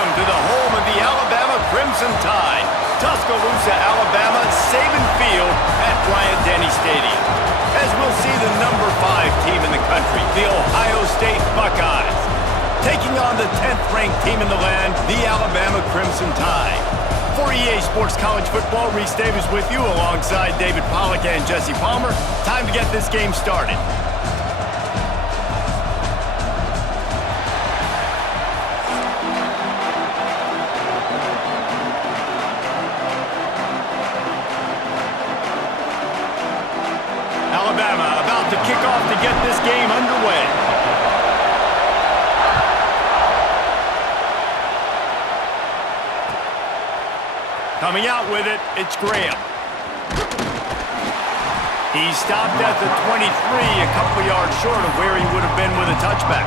welcome to the home of the Alabama Crimson Tide. Tuscaloosa, Alabama, Saban Field at Bryant-Denny Stadium. As we'll see the number 5 team in the country, the Ohio State Buckeyes, taking on the 10th-ranked team in the land, the Alabama Crimson Tide. For EA Sports College Football, Reese Davis with you alongside David Pollack and Jesse Palmer. Time to get this game started. Alabama about to kick off to get this game underway. Coming out with it, it's Graham. He stopped at the 23, a couple yards short of where he would have been with a touchback.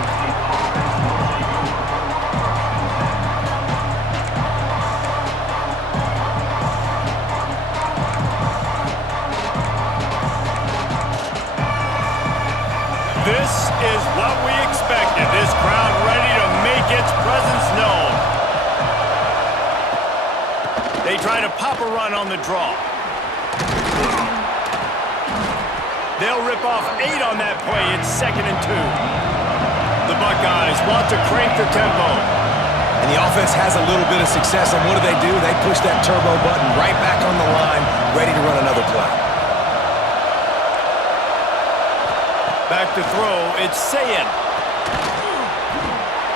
This is what we expected. This crowd ready to make its presence known. They try to pop a run on the draw. They'll rip off 8 on that play. It's 2nd and 2. The Buckeyes want to crank the tempo. And the offense has a little bit of success, and what do? They push that turbo button right back on the line, ready to run another play. Back to throw, it's Sayin.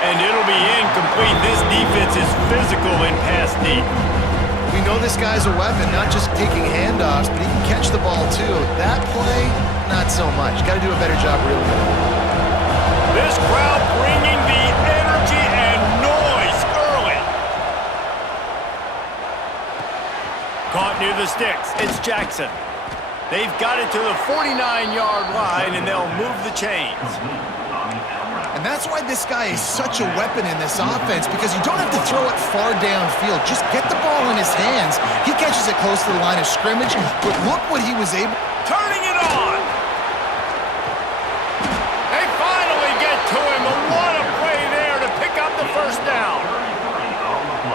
And it'll be incomplete. This defense is physical in pass deep. We know this guy's a weapon, not just taking handoffs, but he can catch the ball too. That play, not so much. Got to do a better job reeling it in. This crowd bringing the energy and noise early. Caught near the sticks. It's Jackson. They've got it to the 49-yard line, and they'll move the chains. And that's why this guy is such a weapon in this offense, because you don't have to throw it far downfield. Just get the ball in his hands. He catches it close to the line of scrimmage, but look what he was able... Turning it on! They finally get to him, and what a play there to pick up the first down.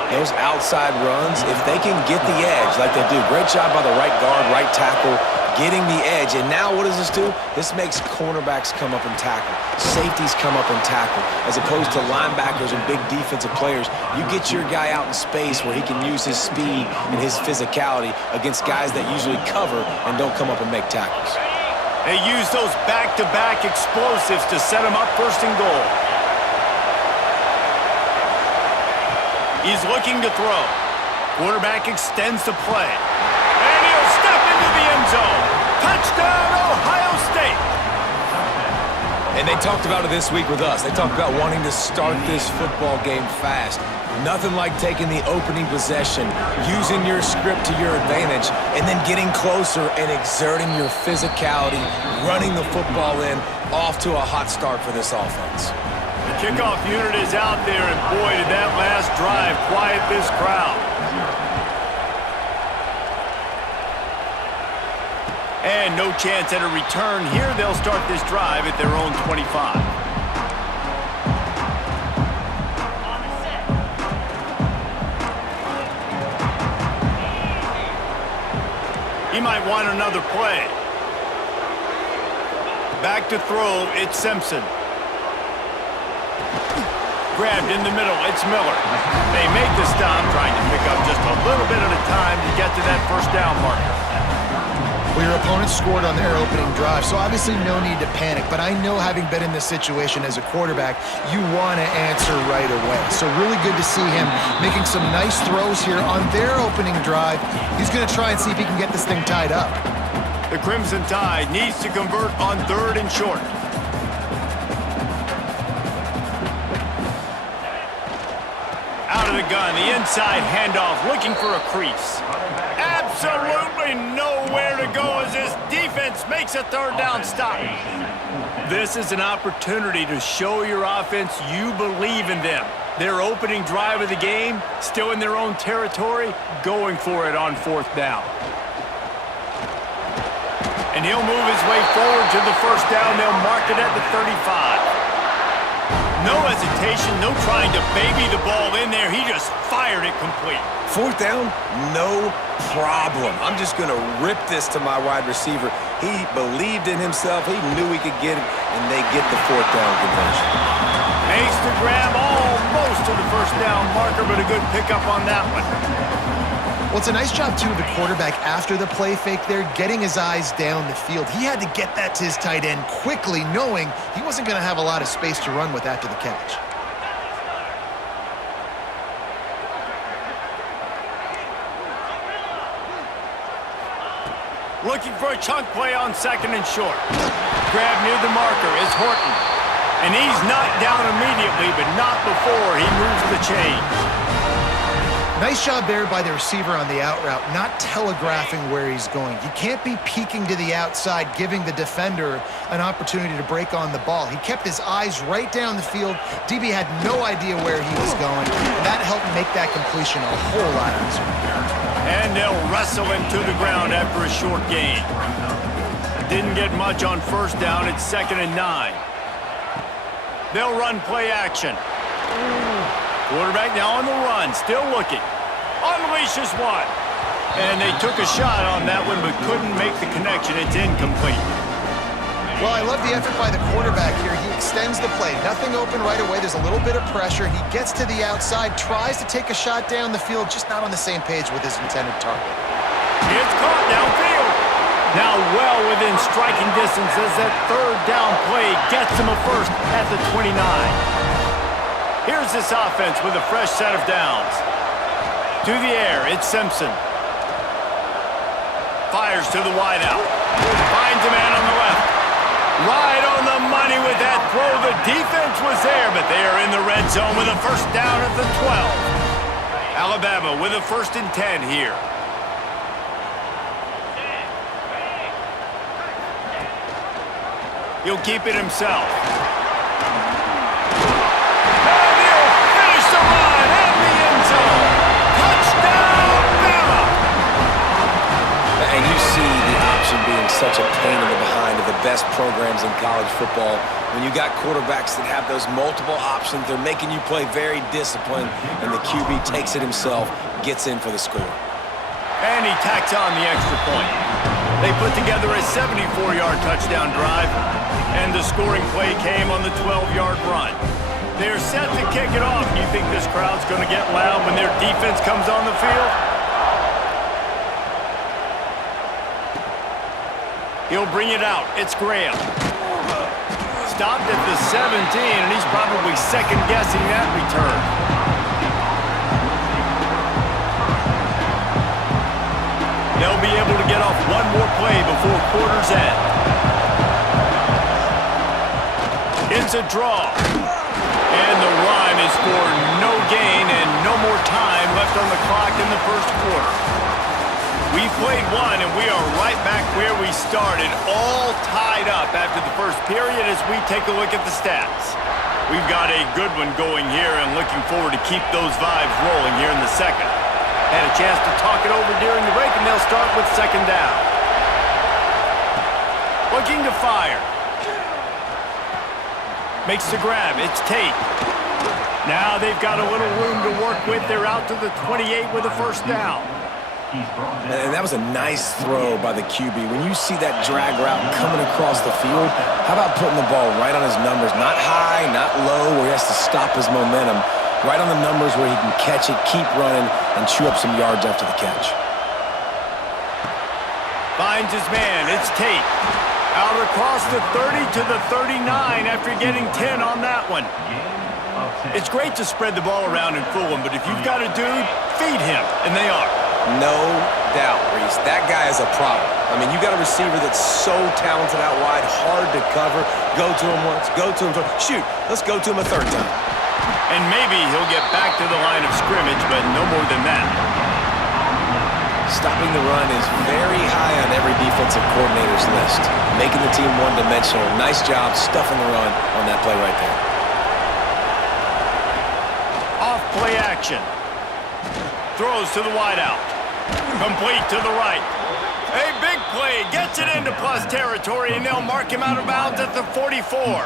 Those outside runs, if they can get the edge like they do, great job by the right guard, right tackle, getting the edge. And now what does this do? This makes cornerbacks come up and tackle. Safeties come up and tackle. As opposed to linebackers and big defensive players, you get your guy out in space where he can use his speed and his physicality against guys that usually cover and don't come up and make tackles. They use those back-to-back explosives to set him up 1st and goal. He's looking to throw. Quarterback extends the play. And he'll step into the end zone. Touchdown, Ohio State. And they talked about it this week with us. They talked about wanting to start this football game fast. Nothing like taking the opening possession, using your script to your advantage, and then getting closer and exerting your physicality, running the football in, off to a hot start for this offense. The kickoff unit is out there, and boy, did that last drive quiet this crowd. And no chance at a return here. They'll start this drive at their own 25. He might want another play. Back to throw, it's Simpson. Grabbed in the middle, it's Miller. They make the stop, trying to pick up just a little bit at a time to get to that 1st down marker. Well, your opponent scored on their opening drive, so obviously no need to panic. But I know, having been in this situation as a quarterback, you want to answer right away. So really good to see him making some nice throws here on their opening drive. He's going to try and see if he can get this thing tied up. The Crimson Tide needs to convert on 3rd and short. Out of the gun, the inside handoff, looking for a crease. Absolutely nowhere to go as this defense makes a 3rd down stop. This is an opportunity to show your offense you believe in them. Their opening drive of the game, still in their own territory, going for it on 4th down. And he'll move his way forward to the 1st down. They'll mark it at the 35. No hesitation, no trying to baby the ball in there. He just fired it complete. Fourth down, no problem. I'm just going to rip this to my wide receiver. He believed in himself. He knew he could get it, and they get the fourth down conversion. Makes the grab almost to the first down marker, but a good pickup on that one. Well, it's a nice job, too, of the quarterback after the play fake there, getting his eyes down the field. He had to get that to his tight end quickly, knowing he wasn't going to have a lot of space to run with after the catch. Looking for a chunk play on second and short. Grab near the marker is Horton. And he's knocked down immediately, but not before he moves the chains. Nice job there by the receiver on the out route, not telegraphing where he's going. You can't be peeking to the outside, giving the defender an opportunity to break on the ball. He kept his eyes right down the field. DB had no idea where he was going. That helped make that completion a whole lot easier. And they'll wrestle him to the ground after a short gain. Didn't get much on first down. It's 2nd and 9. They'll run play action. Quarterback now on the run, still looking. Unleashes one. And they took a shot on that one, but couldn't make the connection. It's incomplete. Well, I love the effort by the quarterback here. He extends the play. Nothing open right away. There's a little bit of pressure. He gets to the outside, tries to take a shot down the field, just not on the same page with his intended target. It's caught downfield. Now well within striking distance as that third down play gets him a first at the 29. Here's this offense with a fresh set of downs. To the air, it's Simpson. Fires to the wideout. Finds a man on the left. Right on the money with that throw. The defense was there, but they are in the red zone with a first down at the 12. Alabama with a 1st and 10 here. He'll keep it himself. And he'll finish the run in the end zone. Touchdown, Bama! And you see the option being such a pain in the behind of the best programs in college football. When you got quarterbacks that have those multiple options, they're making you play very disciplined, and the QB takes it himself, gets in for the score. And he tacks on the extra point. They put together a 74-yard touchdown drive, and the scoring play came on the 12-yard run. They're set to kick it off. You think this crowd's going to get loud when their defense comes on the field? He'll bring it out. It's Graham. Stopped at the 17, and he's probably second-guessing that return. They'll be able to get off one more play before quarter's end. It's a draw. And the run is for no gain and no more time left on the clock in the first quarter. We've played one, and we are right back where we started, all tied up after the first period as we take a look at the stats. We've got a good one going here and looking forward to keep those vibes rolling here in the second. Had a chance to talk it over during the break, and they'll start with 2nd down. Looking to fire. Makes the grab. It's Tate. Now they've got a little room to work with. They're out to the 28 with a first down. And that was a nice throw by the QB. When you see that drag route coming across the field, how about putting the ball right on his numbers? Not high, not low, where he has to stop his momentum. Right on the numbers where he can catch it, keep running, and chew up some yards after the catch. Finds his man. It's Tate. Out across the 30 to the 39 after getting 10 on that one. It's great to spread the ball around and fool him, but if you've got a dude, feed him, and they are. No doubt, Reese. That guy is a problem. I mean, you got a receiver that's so talented out wide, hard to cover. Go to him once, go to him twice. Shoot, let's go to him a third time. And maybe he'll get back to the line of scrimmage, but no more than that. Stopping the run is very high on every defensive coordinator's list. Making the team one-dimensional. Nice job stuffing the run on that play right there. Off play action. Throws to the wideout. Complete to the right. A big play. Gets it into plus territory, and they'll mark him out of bounds at the 44.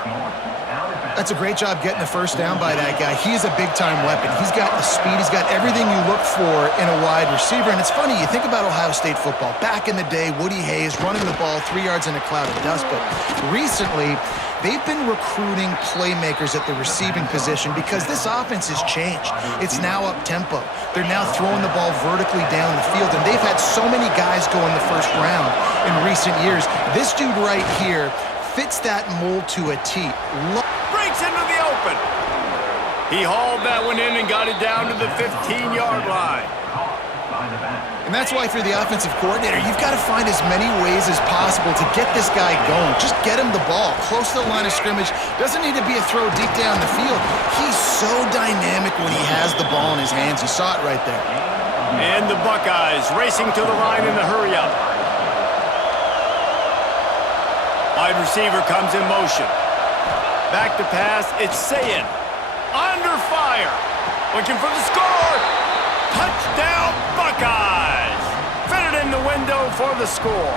That's a great job getting the first down by that guy. He is a big-time weapon. He's got the speed. He's got everything you look for in a wide receiver. And it's funny, you think about Ohio State football. Back in the day, Woody Hayes running the ball 3 yards in a cloud of dust. But recently, they've been recruiting playmakers at the receiving position because this offense has changed. It's now up-tempo. They're now throwing the ball vertically down the field, and they've had so many guys go in the first round in recent years. This dude right here fits that mold to a T. Breaks into the open. He hauled that one in and got it down to the 15-yard line. And that's why, for the offensive coordinator, you've got to find as many ways as possible to get this guy going. Just get him the ball close to the line of scrimmage. Doesn't need to be a throw deep down the field. He's so dynamic when he has the ball in his hands. You saw it right there. And the Buckeyes racing to the line in the hurry-up. Wide receiver comes in motion. Back to pass, it's Sayin. Under fire. Looking for the score. Touchdown, Buckeyes. Fitted in the window for the score.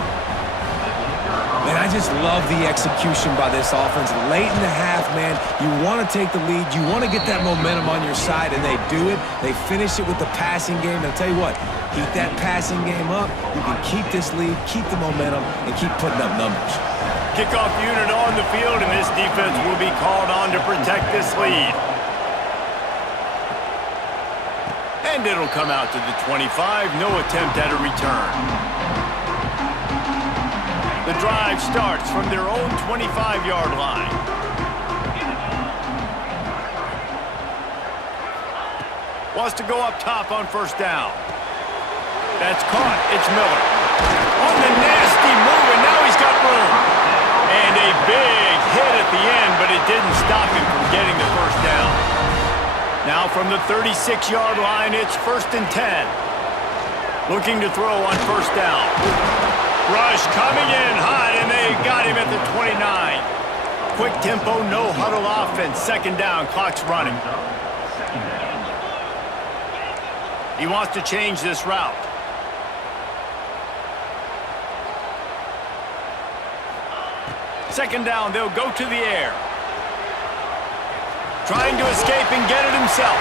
Man, I just love the execution by this offense. Late in the half, man, you want to take the lead. You want to get that momentum on your side, and they do it. They finish it with the passing game. And I'll tell you what, keep that passing game up. You can keep this lead, keep the momentum, and keep putting up numbers. Kickoff unit on the field, and this defense will be called on to protect this lead. And it'll come out to the 25. No attempt at a return. The drive starts from their own 25-yard line. Wants to go up top on first down. That's caught. It's Miller. On the nasty move, and now he's got room. And a big hit at the end, but it didn't stop him from getting the first down. Now from the 36-yard line, it's 1st and 10. Looking to throw on first down. Rush coming in hot, and they got him at the 29. Quick tempo, no huddle offense. 2nd down, clock's running. He wants to change this route. Second down, they'll go to the air. Trying to escape and get it himself.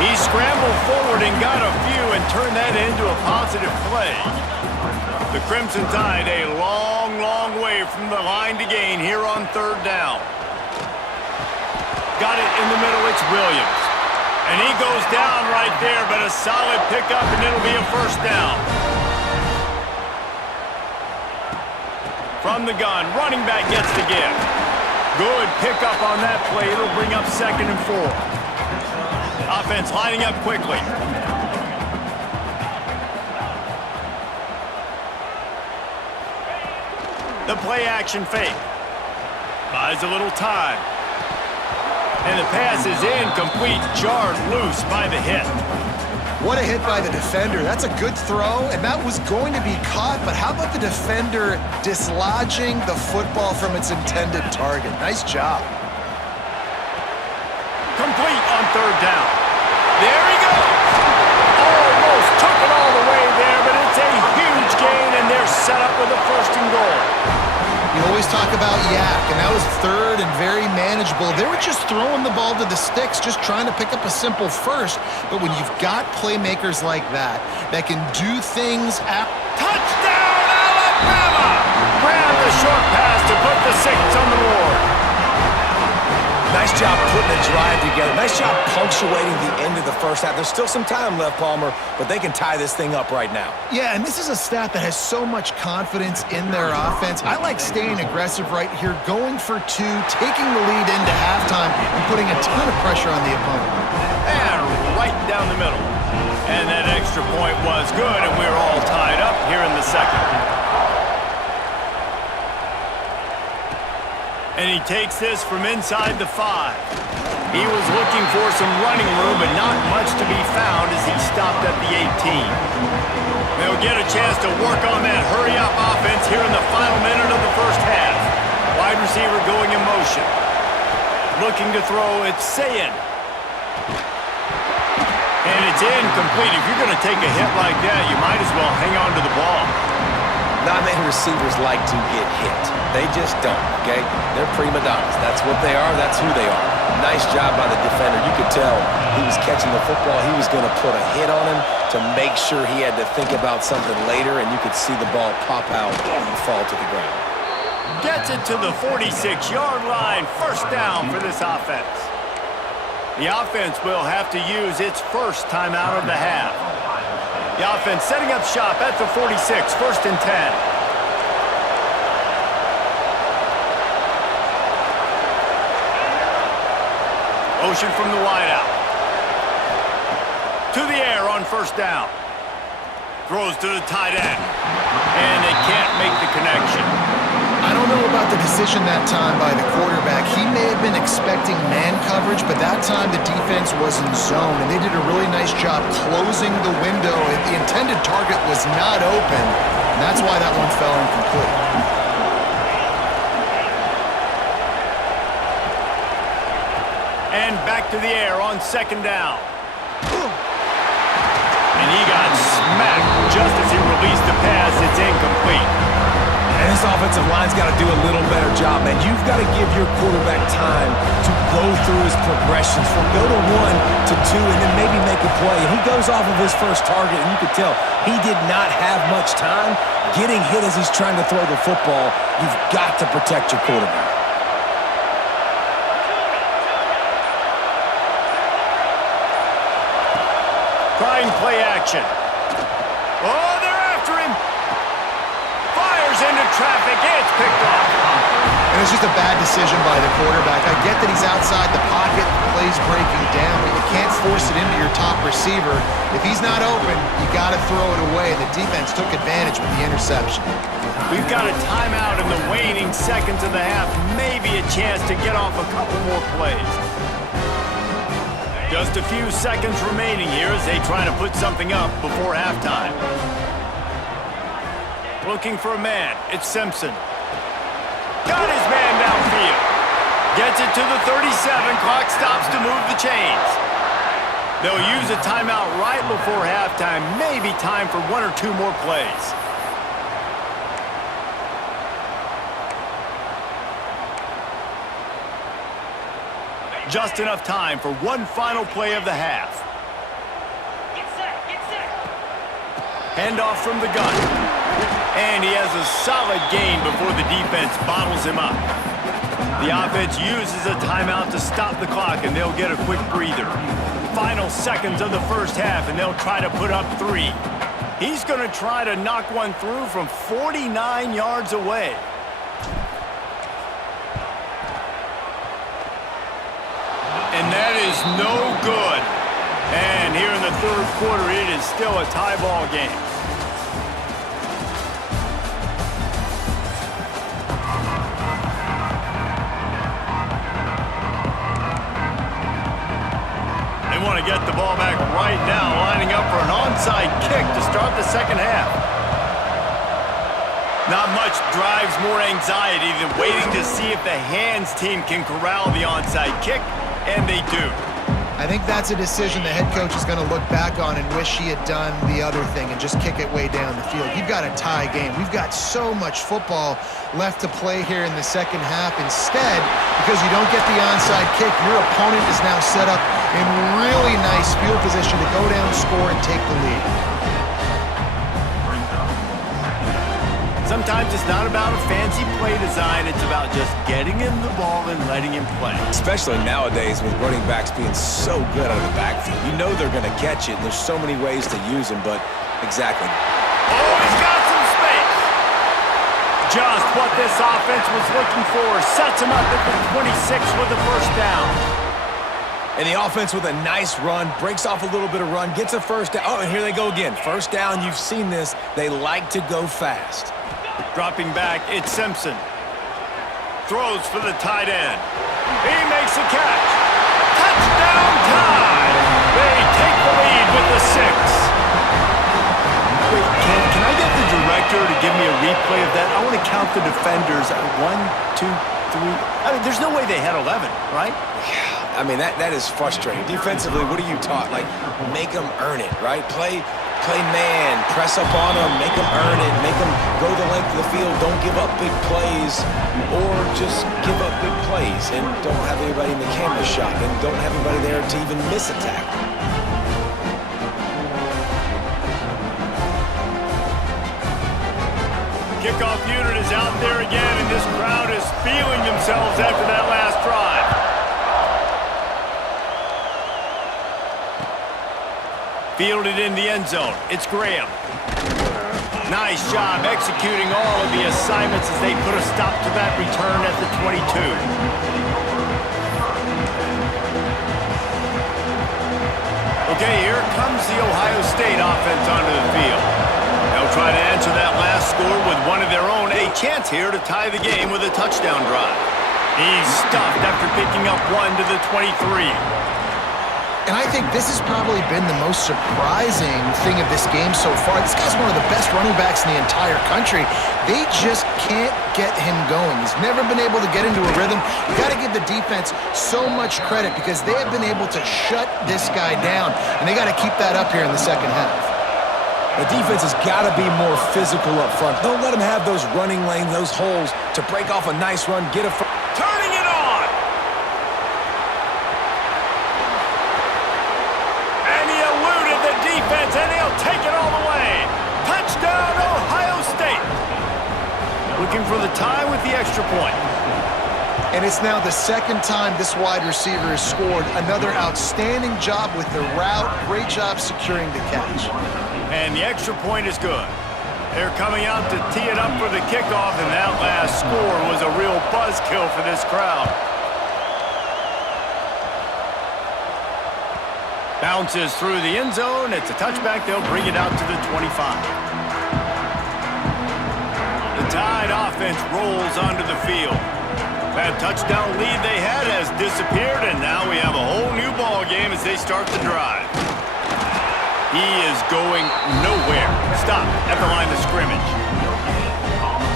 He scrambled forward and got a few and turned that into a positive play. The Crimson Tide a long, long way from the line to gain here on 3rd down. Got it in the middle, it's Williams. And he goes down right there, but a solid pickup, and it'll be a first down. From the gun, running back gets the give. Good pickup on that play. It'll bring up 2nd and 4. Offense lining up quickly. The play action fake. Buys a little time. And the pass is incomplete, jarred loose by the hit. What a hit by the defender. That's a good throw, and that was going to be caught, but how about the defender dislodging the football from its intended target? Nice job. Complete on 3rd down. There he goes. Almost took it all the way there, but it's a huge gain, and they're set up with a 1st and goal. You always talk about yak, and that was 3rd and very manageable. They were just throwing the ball to the sticks, just trying to pick up a simple first. But when you've got playmakers like that can do things Touchdown, Alabama! Grabbed the short pass to put the 6 on the board. Nice job putting the drive together. Nice job punctuating the end of the first half. There's still some time left, Palmer, but they can tie this thing up right now. Yeah, and this is a staff that has so much confidence in their offense. I like staying aggressive right here, going for 2, taking the lead into halftime, and putting a ton of pressure on the opponent. And right down the middle. And that extra point was good, and we're all tied up here in the 2nd. And he takes this from inside the 5. He was looking for some running room, but not much to be found as he stopped at the 18. They'll get a chance to work on that hurry-up offense here in the final minute of the first half. Wide receiver going in motion. Looking to throw, it's Sayin. And it's incomplete. If you're going to take a hit like that, you might as well hang on to the ball. Not many receivers like to get hit. They just don't, okay? They're prima donnas. That's what they are. That's who they are. Nice job by the defender. You could tell he was catching the football. He was going to put a hit on him to make sure he had to think about something later, and you could see the ball pop out and fall to the ground. Gets it to the 46-yard line. First down for this offense. The offense will have to use its first timeout of the half. The offense setting up shop at the 46, 1st and 10. Motion from the wideout. To the air on 1st down. Throws to the tight end. And they can't make the connection. I don't know about the decision that time by the quarterback. He may have been expecting man coverage, but that time the defense was in zone, and they did a really nice job closing the window. The intended target was not open, and that's why that one fell incomplete. And back to the air on 2nd down. And he got smacked just as he released the pass. It's incomplete. And this offensive line's got to do a little better job, man. You've got to give your quarterback time to go through his progressions from go to 1 to 2 and then maybe make a play. And he goes off of his first target, and you could tell he did not have much time getting hit as he's trying to throw the football. You've got to protect your quarterback. Trying play action. Oh, they're after him. Fires into traffic. It's picked off. And it's just a bad decision by the quarterback. I get that he's outside the pocket, the play's breaking down, but you can't force it into your top receiver. If he's not open, you got to throw it away. The defense took advantage with the interception. We've got a timeout in the waning seconds of the half. Maybe a chance to get off a couple more plays. Just a few seconds remaining here as they try to put something up before halftime. Looking for a man. It's Simpson. Got his man downfield. Gets it to the 37. Clock stops to move the chains. They'll use a timeout right before halftime. Maybe time for 1 or 2 more plays. Just enough time for one final play of the half. Get set, get set. Handoff from the gun. And he has a solid gain before the defense bottles him up. The offense uses a timeout to stop the clock, and they'll get a quick breather. Final seconds of the first half, and they'll try to put up 3. He's going to try to knock one through from 49 yards away. And that is no good. And here in the 3rd quarter, it is still a tie ball game. They want to get the ball back right now, lining up for an onside kick to start the second half. Not much drives more anxiety than waiting to see if the hands team can corral the onside kick. And they do. I think that's a decision the head coach is going to look back on and wish he had done the other thing and just kick it way down the field. You've got a tie game. We've got so much football left to play here in the second half. Instead, because you don't get the onside kick, your opponent is now set up in really nice field position to go down, score, and take the lead. Sometimes it's not about a fancy play design. It's about just getting him the ball and letting him play. Especially nowadays with running backs being so good out of the backfield. You know they're going to catch it, and there's so many ways to use them, but exactly. Oh, he's got some space. Just what this offense was looking for. Sets him up at the 26 with the first down. And the offense with a nice run, breaks off a little bit of run, gets a first down. Oh, and here they go again. First down, you've seen this. They like to go fast. Dropping back, it's Simpson. Throws for the tight end. He makes a catch. Touchdown time! They take the lead with the 6. Wait, can I get the director to give me a replay of that? I want to count the defenders. 1, 2, 3. I mean, there's no way they had 11, right? I mean, that is frustrating. Defensively, what are you taught? Like, make them earn it, right? Play Play man, press up on them, make them earn it, make them go the length of the field. Don't give up big plays, or just give up big plays and don't have anybody in the camera shot and don't have anybody there to even miss a tackle. Kickoff unit is out there again, and this crowd is feeling themselves after that last drive. Fielded in the end zone. It's Graham. Nice job executing all of the assignments as they put a stop to that return at the 22. Okay, here comes the Ohio State offense onto the field. They'll try to answer that last score with one of their own. A chance here to tie the game with a touchdown drive. He's stuffed after picking up one to the 23. And I think this has probably been the most surprising thing of this game so far. This guy's one of the best running backs in the entire country. They just can't get him going. He's never been able to get into a rhythm. You got to give the defense so much credit because they have been able to shut this guy down, and they got to keep that up here in the second half. The defense has got to be more physical up front. Don't let them have those running lanes, those holes to break off a nice run, get a... Turning it on! And he eluded the defense, and he'll take it all the way. Touchdown, Ohio State! Looking for the tie with the extra point. And it's now the second time this wide receiver has scored. Another outstanding job with the route. Great job securing the catch. And the extra point is good. They're coming out to tee it up for the kickoff, and that last score was a real buzzkill for this crowd. Bounces through the end zone. It's a touchback. They'll bring it out to the 25. The Tide offense rolls onto the field. That touchdown lead they had has disappeared, and now we have a whole new ball game as they start the drive. He is going nowhere. Stop at the line of scrimmage.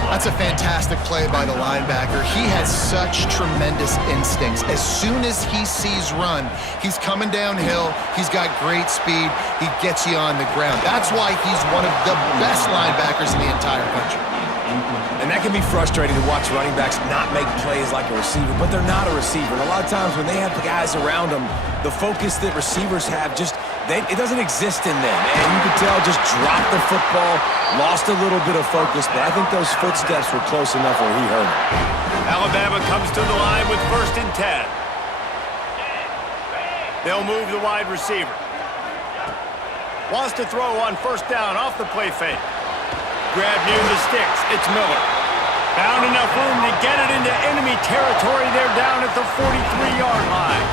That's a fantastic play by the linebacker. He has such tremendous instincts. As soon as he sees run, he's coming downhill. He's got great speed. He gets you on the ground. That's why he's one of the best linebackers in the entire country. And that can be frustrating to watch running backs not make plays like a receiver, but they're not a receiver. And a lot of times when they have the guys around them, the focus that receivers have just, it doesn't exist in them. And you can tell just dropped the football, lost a little bit of focus, but I think those footsteps were close enough where he heard it. Alabama comes to the line with 1st and 10. They'll move the wide receiver. Wants to throw on 1st down off the play fake. Grab near the sticks. It's Miller. Found enough room to get it into enemy territory. They're down at the 43-yard line.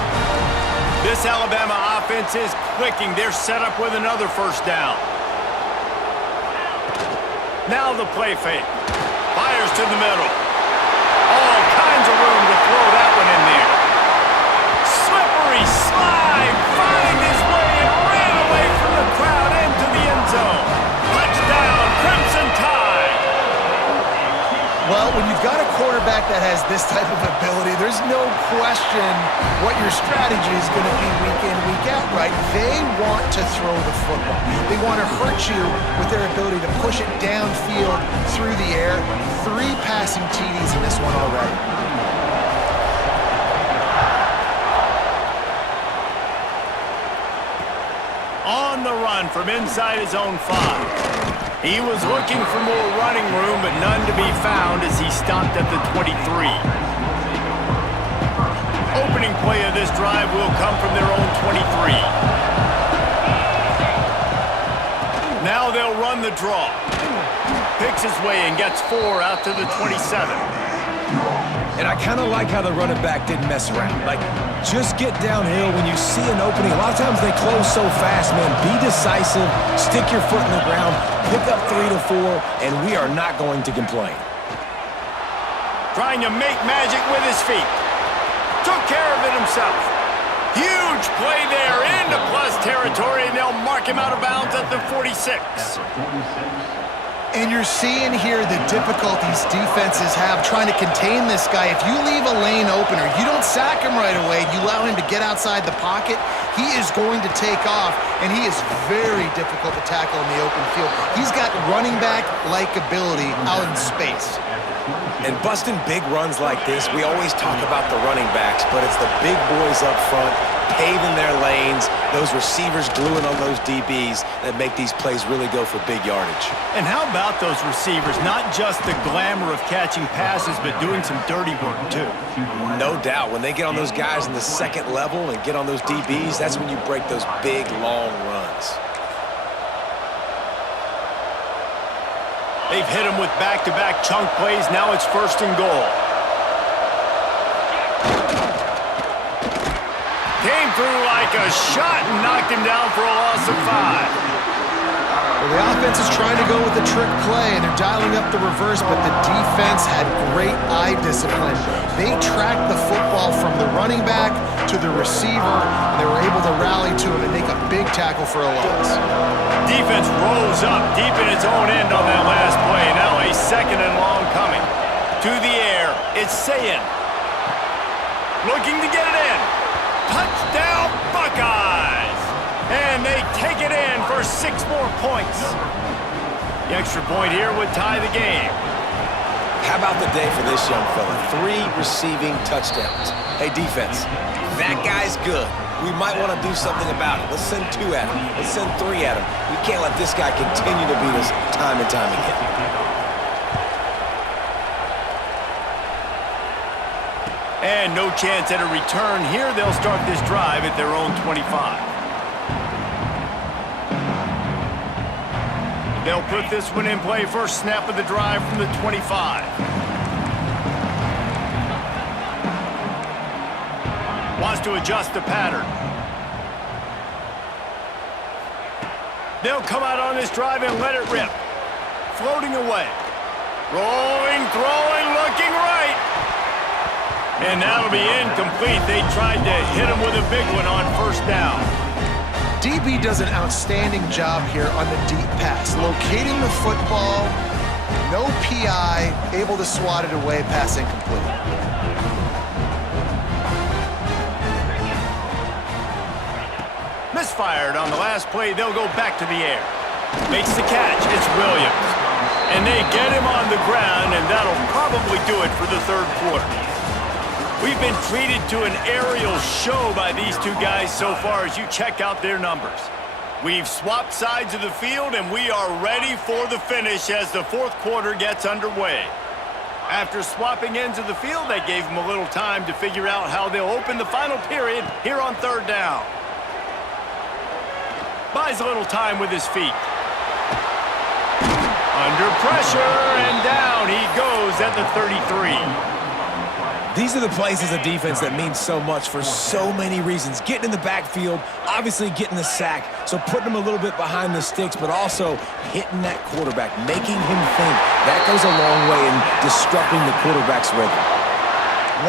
This Alabama offense is clicking. They're set up with another 1st down. Now the play fake. Fires to the middle. All kinds of room to throw that one in there. Slippery slide. Find his way and ran away from the crowd into the end zone. Touchdown, Crimson Tide. Well, when you've got a quarterback that has this type of ability, there's no question what your strategy is going to be week in, week out, right? They want to throw the football. They want to hurt you with their ability to push it downfield through the air. 3 passing TDs in this one already. On the run from inside his own 5. He was looking for more running room, but none to be found as he stopped at the 23. Opening play of this drive will come from their own 23. Now they'll run the draw. Picks his way and gets 4 out to the 27. And I kind of like how the running back didn't mess around. Like, just get downhill when you see an opening. A lot of times they close so fast, man. Be decisive, stick your foot in the ground, pick up 3 to 4, and we are not going to complain. Trying to make magic with his feet. Took care of it himself. Huge play there into plus territory, and they'll mark him out of bounds at the 46. And you're seeing here the difficulties defenses have trying to contain this guy. If you leave a lane open or you don't sack him right away, you allow him to get outside the pocket, he is going to take off, and he is very difficult to tackle in the open field. He's got running back-like ability out in space. And busting big runs like this, we always talk about the running backs, but it's the big boys up front, paving their lanes, those receivers gluing on those DBs that make these plays really go for big yardage. And how about those receivers? Not just the glamour of catching passes, but doing some dirty work, too. No doubt. When they get on those guys in the second level and get on those DBs, that's when you break those big, long runs. They've hit him with back-to-back chunk plays. Now it's 1st and goal. Came through like a shot and knocked him down for a loss of 5. Well, the offense is trying to go with the trick play, and they're dialing up the reverse, but the defense had great eye discipline. They tracked the football from the running back to the receiver, and they were able to rally to him and make a big tackle for a loss. Defense rose up deep in its own end on that last play. Now a 2nd and long coming. To the air, it's Sayin. Looking to get it in. Touchdown, Buckeyes! And they take it in for 6 more points. The extra point here would tie the game. How about the day for this young fella? 3 receiving touchdowns. Hey, defense, that guy's good. We might want to do something about it. Let's send 2 at him. Let's send 3 at him. We can't let this guy continue to beat us time and time again. And no chance at a return here. They'll start this drive at their own 25. They'll put this one in play. First snap of the drive from the 25. Wants to adjust the pattern. They'll come out on this drive and let it rip. Floating away. Rolling, throwing, looking right. And that'll be incomplete. They tried to hit him with a big one on 1st down. DB does an outstanding job here on the deep pass. Locating the football, no PI, able to swat it away, pass incomplete. Misfired on the last play. They'll go back to the air. Makes the catch. It's Williams. And they get him on the ground, and that'll probably do it for the 3rd quarter. We've been treated to an aerial show by these 2 guys so far as you check out their numbers. We've swapped sides of the field, and we are ready for the finish as the 4th quarter gets underway. After swapping ends of the field, that gave them a little time to figure out how they'll open the final period here on 3rd down. Buys a little time with his feet. Under pressure, and down he goes at the 33. These are the plays as a defense that mean so much for so many reasons. Getting in the backfield, obviously getting the sack, so putting him a little bit behind the sticks, but also hitting that quarterback, making him think. That goes a long way in disrupting the quarterback's rhythm.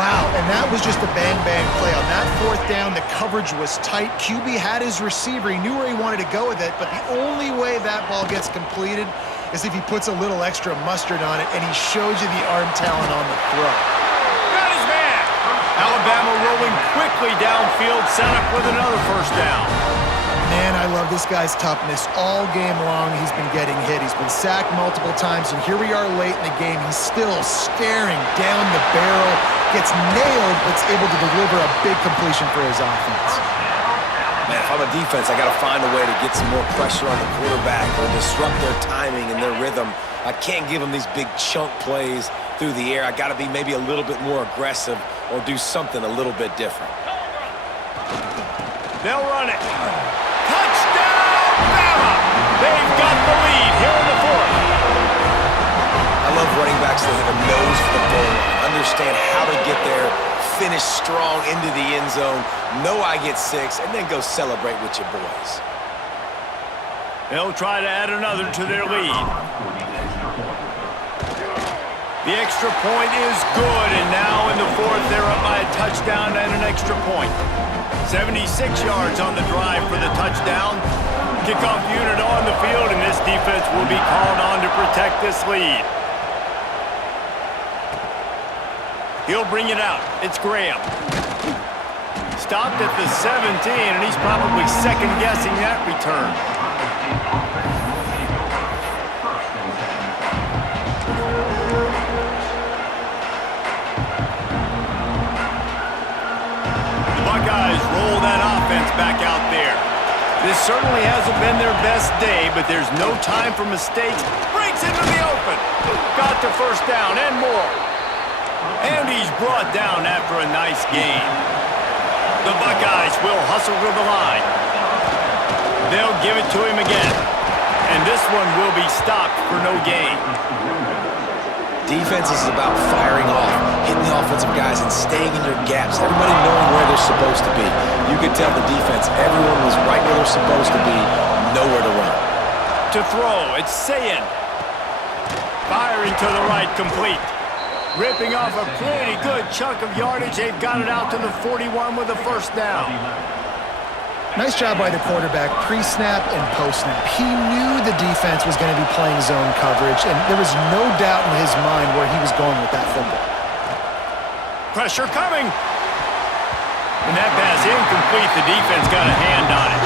Wow, and that was just a bang-bang play. On that 4th down, the coverage was tight. QB had his receiver. He knew where he wanted to go with it, but the only way that ball gets completed is if he puts a little extra mustard on it, and he shows you the arm talent on the throw. Alabama rolling quickly downfield, set up with another 1st down. Man, I love this guy's toughness. All game long, he's been getting hit. He's been sacked multiple times, and here we are late in the game. He's still staring down the barrel, gets nailed, but's able to deliver a big completion for his offense. Man, if I'm a defense, I got to find a way to get some more pressure on the quarterback or disrupt their timing and their rhythm. I can't give them these big chunk plays through the air. I got to be maybe a little bit more aggressive or do something a little bit different. They'll run it. Touchdown, Bama! They've got the lead here in the 4th. I love running backs that have a nose for the goal line, understand how to get there, finish strong into the end zone, know I get 6, and then go celebrate with your boys. They'll try to add another to their lead. The extra point is good, and now in the 4th, they're up by a touchdown and an extra point. 76 yards on the drive for the touchdown. Kickoff unit on the field. field, and this defense will be called on to protect this lead. He'll bring it out. It's Graham. Stopped at the 17, and he's probably second-guessing that return. The Buckeyes roll that offense back out there. This certainly hasn't been their best day, but there's no time for mistakes. Breaks into the open. Got the first down and more. And he's brought down after a nice gain. The Buckeyes will hustle to the line. They'll give it to him again. And this one will be stopped for no gain. Defense is about firing off, hitting the offensive guys and staying in your gaps, everybody knowing where they're supposed to be. You could tell the defense, everyone was right where they're supposed to be, nowhere to run. To throw, it's Sayin. Firing to the right, complete. Ripping off a pretty good chunk of yardage. They've got it out to the 41 with a first down. Nice job by the quarterback, pre-snap and post-snap. He knew the defense was going to be playing zone coverage, and there was no doubt in his mind where he was going with that football. Pressure coming. And that pass incomplete. The defense got a hand on it.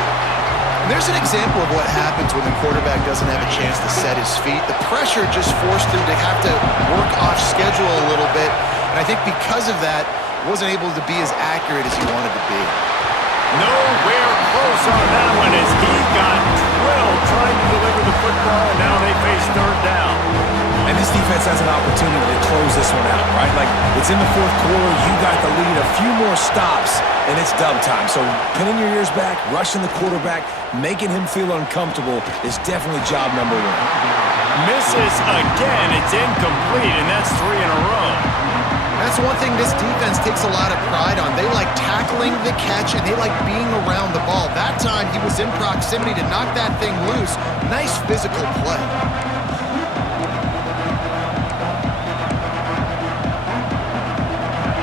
And there's an example of what happens when the quarterback doesn't have a chance to set his feet. The pressure just forced him to have to work off schedule a little bit, and I think because of that, wasn't able to be as accurate as he wanted to be. Nowhere close on that one as he got drilled trying to deliver the football, and now they face third down. And this defense has an opportunity to close this one out, right? Like, it's in the fourth quarter, you got the lead, a few more stops, and it's dub time. So pinning your ears back, rushing the quarterback, making him feel uncomfortable is definitely job number one. Misses again. It's incomplete, and that's 3 in a row. That's one thing this defense takes a lot of pride on. They like tackling the catch, and they like being around the ball. That time, he was in proximity to knock that thing loose. Nice physical play.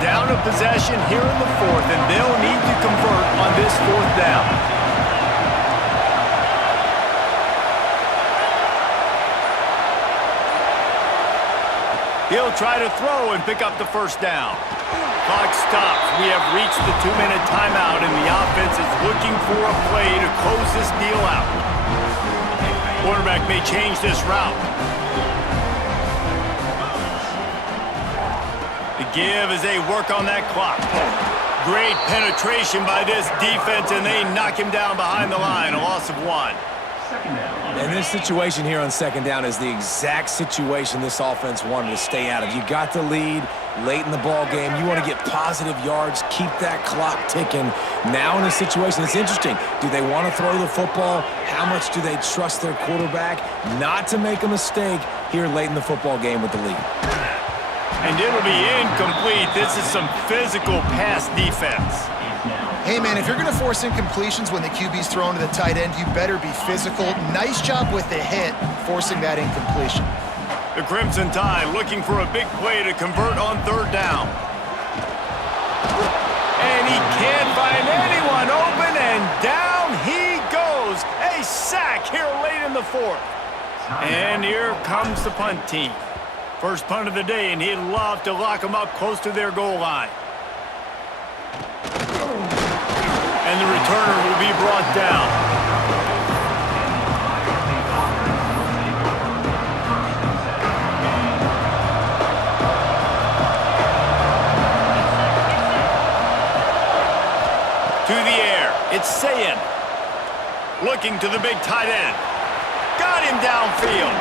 Down a possession here in the fourth, and they'll need to convert on this fourth down. He'll try to throw and pick up the first down. Clock stops. We have reached the 2-minute timeout, and the offense is looking for a play to close this deal out. Quarterback may change this route. The give as they work on that clock. Great penetration by this defense, and they knock him down behind the line, a loss of 1. And this situation here on second down is the exact situation this offense wanted to stay out of. You got the lead late in the ball game. You want to get positive yards, keep that clock ticking. Now in this situation, it's interesting. Do they want to throw the football? How much do they trust their quarterback not to make a mistake here late in the football game with the lead? And it'll be incomplete. This is some physical pass defense. Hey, man, if you're going to force incompletions when the QB's thrown to the tight end, you better be physical. Nice job with the hit, forcing that incompletion. The Crimson Tide looking for a big play to convert on third down. And he can't find anyone open, and down he goes. A sack here late in the fourth. And here comes the punt team. First punt of the day, and he'd love to lock them up close to their goal line. And the returner will be brought down. To the air, it's Sayin. Looking to the big tight end. Got him downfield.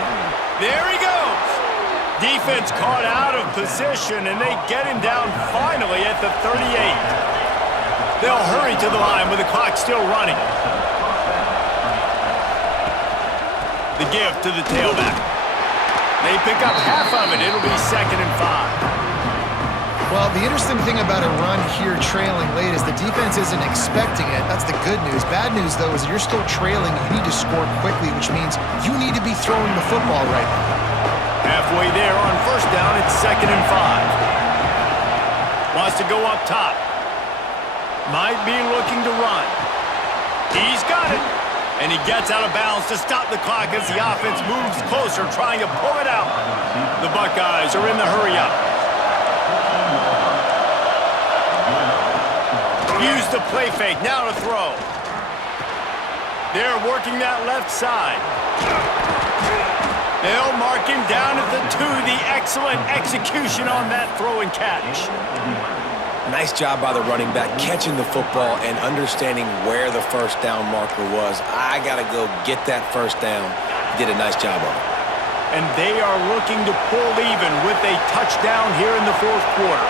There he goes. Defense caught out of position, and they get him down finally at the 38. They'll hurry to the line with the clock still running. The give to the tailback. They pick up half of it. It'll be 2nd and 5. Well, the interesting thing about a run here trailing late is the defense isn't expecting it. That's the good news. Bad news, though, is you're still trailing. You need to score quickly, which means you need to be throwing the football right now. Halfway there on first down, it's 2nd and 5. Wants to go up top. Might be looking to run. He's got it. And he gets out of bounds to stop the clock as the offense moves closer, trying to pull it out. The Buckeyes are in the hurry-up. Use the play fake, now to throw. They're working that left side. They'll mark him down at the 2. The excellent execution on that throw and catch. Nice job by the running back, catching the football and understanding where the first down marker was. I got to go get that first down. He did a nice job of it. And they are looking to pull even with a touchdown here in the fourth quarter.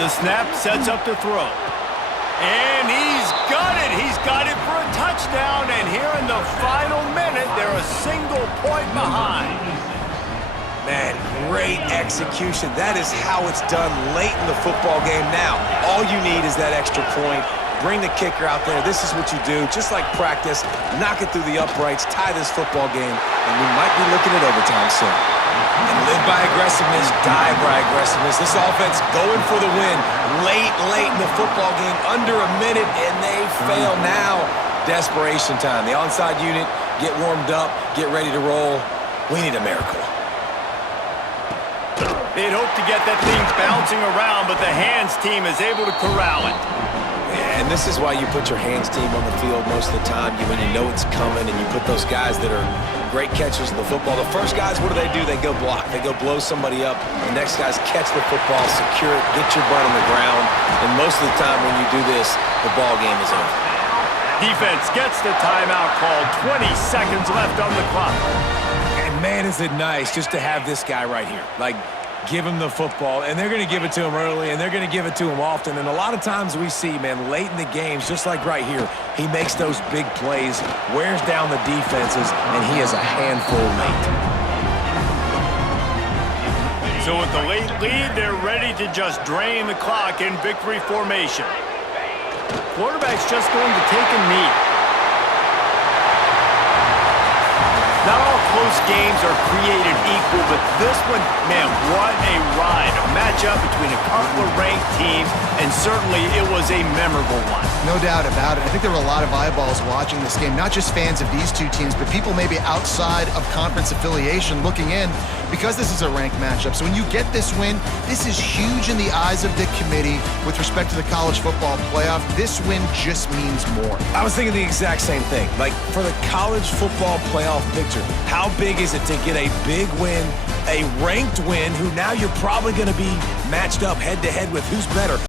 The snap sets up to throw. And he's got it. He's got it for a touchdown. And here in the final minute, they're a single point behind. Man, great execution. That is how it's done late in the football game. Now, all you need is that extra point. Bring the kicker out there. This is what you do. Just like practice, knock it through the uprights, tie this football game, and we might be looking at overtime soon. And live by aggressiveness, die by aggressiveness. This offense going for the win. Late in the football game, under a minute, and they fail now. Desperation time. The onside unit, get warmed up, get ready to roll. We need a miracle. They'd hope to get that thing bouncing around, but the hands team is able to corral it. And this is why you put your hands team on the field most of the time. When you know it's coming, and you put those guys that are great catchers of the football. The first guys, what do? They go block. They go blow somebody up. The next guys catch the football, secure it, get your butt on the ground. And most of the time when you do this, the ball game is over. Defense gets the timeout called. 20 seconds left on the clock. And man, is it nice just to have this guy right here. Like, give him the football, and they're going to give it to him early, and they're going to give it to him often. And a lot of times we see, man, late in the games, just like right here, he makes those big plays, wears down the defenses, and he is a handful late. So with the late lead, they're ready to just drain the clock in victory formation. Quarterback's just going to take a knee. Not all close games are created equal, but this one, man, what a ride. A matchup between a couple of ranked teams, and certainly it was a memorable one. No doubt about it. I think there were a lot of eyeballs watching this game, not just fans of these two teams, but people maybe outside of conference affiliation looking in because this is a ranked matchup. So when you get this win, this is huge in the eyes of the committee with respect to the college football playoff. This win just means more. I was thinking the exact same thing. Like, for the college football playoff picture, how big is it to get a big win, a ranked win, who now you're probably going to be matched up head-to-head with who's better?